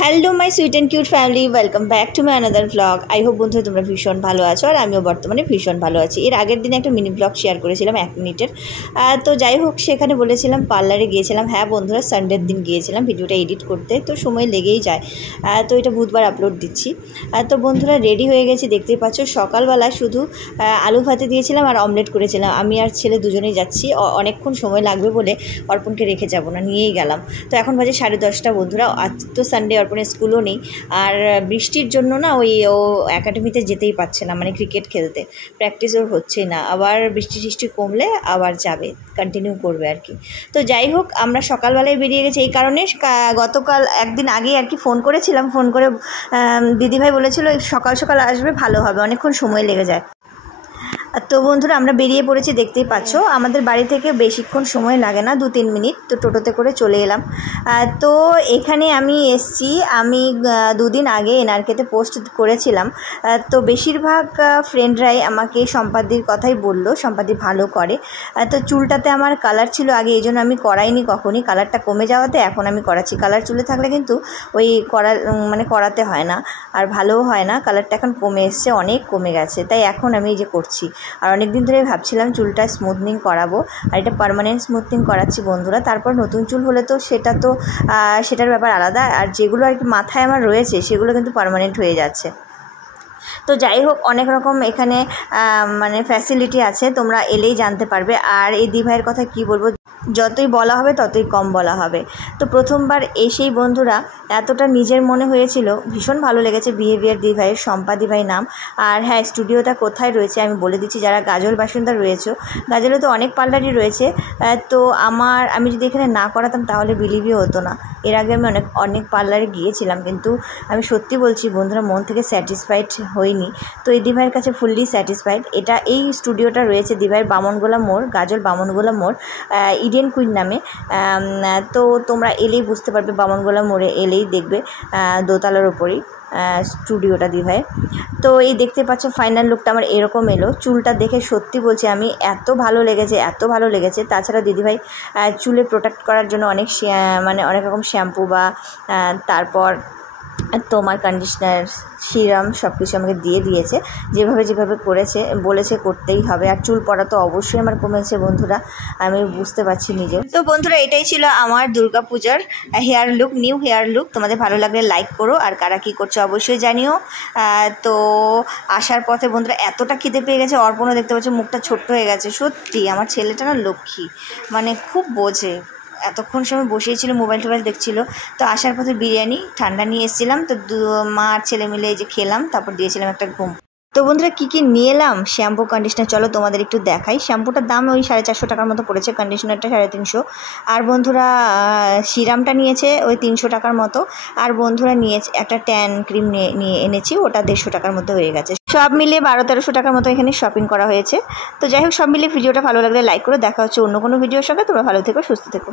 Hello my sweet and cute family, welcome back to my another blog. I hope বন্ধু তোমরা ভীষণ ভালো আছো, আর আমিও বর্তমানে ভীষণ ভালো আছি। এর আগের দিনে একটা মিনি ব্লগ শেয়ার করেছিলাম 1 মিনিটের। তো যাই হোক, সেখানে বলেছিলাম পার্লারে গিয়েছিলাম। হ্যাঁ বন্ধুরা, সানডের দিন গিয়েছিলাম ভিডিওটা এডিট করতে, তো সময় লেগেই যায়। তো এটা বুধবার আপলোড দিচ্ছি। তো বন্ধুরা রেডি হয়ে গেছি, দেখতেই পাচ্ছ। সকালবেলা শুধু আলু ভাতে দিয়েছিলাম আর অমলেট করেছিলাম। আমি আর ছেলে দুজনেই যাচ্ছি, অনেকক্ষণ সময় লাগবে বলে অর্পণকে রেখে যাব না, নিয়েই গেলাম। তো এখন বাজে 10:30 বন্ধুরা। আজ তো সানডে, অর্পণের স্কুলও নেই। আর বৃষ্টির জন্য না ও একাডেমিতে যেতেই পারছে না, মানে ক্রিকেট খেলতে। প্র্যাকটিস ওর হচ্ছে না, আবার বৃষ্টি কমলে আবার যাবে, কন্টিনিউ করবে আর কি। তো যাই হোক, আমরা সকালবেলায় বেরিয়ে গেছি। এই কারণে গতকাল একদিন আগেই আর কি ফোন করেছিলাম। ফোন করে দিদিভাই বলেছিল সকাল সকাল আসবে, ভালো হবে, অনেকক্ষণ সময় লেগে যায়। তো বন্ধুরা আমরা বেরিয়ে পড়েছি, দেখতেই পাচ্ছ। আমাদের বাড়ি থেকে বেশিক্ষণ সময় লাগে না, 2-3 মিনিট। তো টোটোতে করে চলে এলাম। তো এখানে আমি এসছি, আমি 2 দিন আগে এনআরকেতে পোস্ট করেছিলাম। তো বেশিরভাগ ফ্রেন্ডরাই আমাকে সম্পাদির কথাই বললো, সম্পাদি ভালো করে। তো চুলটাতে আমার কালার ছিল আগে, এই জন্য আমি করাইনি কখনই। কালারটা কমে যাওয়াতে এখন আমি করাচ্ছি। কালার চুলে থাকলে কিন্তু ওই করাতে হয় না, আর ভালোও হয় না। কালারটা এখন কমে এসছে, অনেক কমে গেছে, তাই এখন আমি এই যে করছি। আর অনেক দিন ধরে ভাবছিলাম চুলটা স্মুথনিং করাবো, আর এটা পার্মানেন্ট স্মুথনিং করাচ্ছি বন্ধুরা। তারপর নতুন চুল হলে তো সেটার ব্যাপার আলাদা, আর যেগুলো আর কি মাথায় আমার রয়েছে সেগুলো কিন্তু পার্মানেন্ট হয়ে যাচ্ছে। তো যাই হোক, অনেক রকম এখানে মানে ফ্যাসিলিটি আছে, তোমরা এলেই জানতে পারবে। আর এই দিভাইয়ের কথা কি বলবো, যতই বলা হবে ততই কম বলা হবে। তো প্রথমবার এসেই বন্ধুরা এতটা নিজের মনে হয়েছিল, ভীষণ ভালো লেগেছে বিহেভিয়ার দিভাইয়ের। শম্পা দিভাই নাম। আর হ্যাঁ, স্টুডিওটা কোথায় রয়েছে আমি বলে দিচ্ছি, যারা গাজল বাসিন্দা রয়েছে। গাজলে তো অনেক পার্লারই রয়েছে। তো আমি যদি এখানে না করাতাম তাহলে বিলিভই হতো না। এর আগে আমি অনেক পার্লারে গিয়েছিলাম, কিন্তু আমি সত্যি বলছি বন্ধুরা, মন থেকে স্যাটিসফাইড হইনি। তো এই দিভাইয়ের কাছে ফুললি স্যাটিসফাইড। এই স্টুডিওটা রয়েছে দিভাইয়ের বামনগোলা মোড়, গাজল বামনগোলা মোড়, ইডেন কুইন নামে। তো তোমরা এলেই বুঝতে পারবে, বামনগোলা মোড়ে এলেই দেখবে দোতলার ওপরেই স্টুডিওটা দিভাই। তো এই দেখতে পাচ্ছ ফাইনাল লুকটা আমার এরকম এলো। চুলটা দেখে সত্যি বলছি আমি এত ভালো লেগেছে। তাছাড়া দিদিভাই চুলে প্রোটেক্ট করার জন্য অনেক রকম শ্যাম্পু বা তারপর তোমার কন্ডিশনার, সিরাম সব কিছু আমাকে দিয়ে দিয়েছে। যেভাবে বলেছে করতেই হবে। আর চুল পড়া তো অবশ্যই আমার কমেছে বন্ধুরা, আমি বুঝতে পারছি নিজেও। তো বন্ধুরা এটাই ছিল আমার দুর্গাপূজার hair look, new hair look. তোমাদের ভালো লাগলে লাইক করো, আর কারা কী করছো অবশ্যই জানিও। তো আসার পথে বন্ধুরা এতটা খিদে পেয়ে গেছে, অর্পণও দেখতে পাচ্ছ মুখটা ছোট্ট হয়ে গেছে। সত্যি আমার ছেলেটা না লক্ষ্মী, মানে খুব বোঝে। এতক্ষণ সময় বসেই ছিল, মোবাইল দেখছিল। তো আসার পথে বিরিয়ানি ঠান্ডা নিয়ে এসেছিলাম, তো মা আর ছেলে মিলে এই যে খেলাম, তারপর দিয়েছিলাম একটা ঘুম। তো বন্ধুরা কী নিয়ে এলাম, শ্যাম্পু কন্ডিশনার, চলো তোমাদের একটু দেখাই। শ্যাম্পুটার দাম ওই 450 টাকার মতো পড়েছে, কন্ডিশনারটা 350। আর বন্ধুরা সিরামটা নিয়েছে ওই 300 টাকার মতো। আর বন্ধুরা নিয়েছে একটা ট্যান ক্রিম নিয়ে এনেছি, ওটা 150 টাকার মধ্যে হয়ে গেছে। সব মিলিয়ে 1200-1300 টাকার মতো এখানে শপিং করা হয়েছে। তো যাই হোক, সব মিলিয়ে ভিডিওটা ভালো লাগলে লাইক করে দেখা হচ্ছে অন্য কোনো ভিডিওর সঙ্গে। তোমরা ভালো থেকো, সুস্থ থেকো।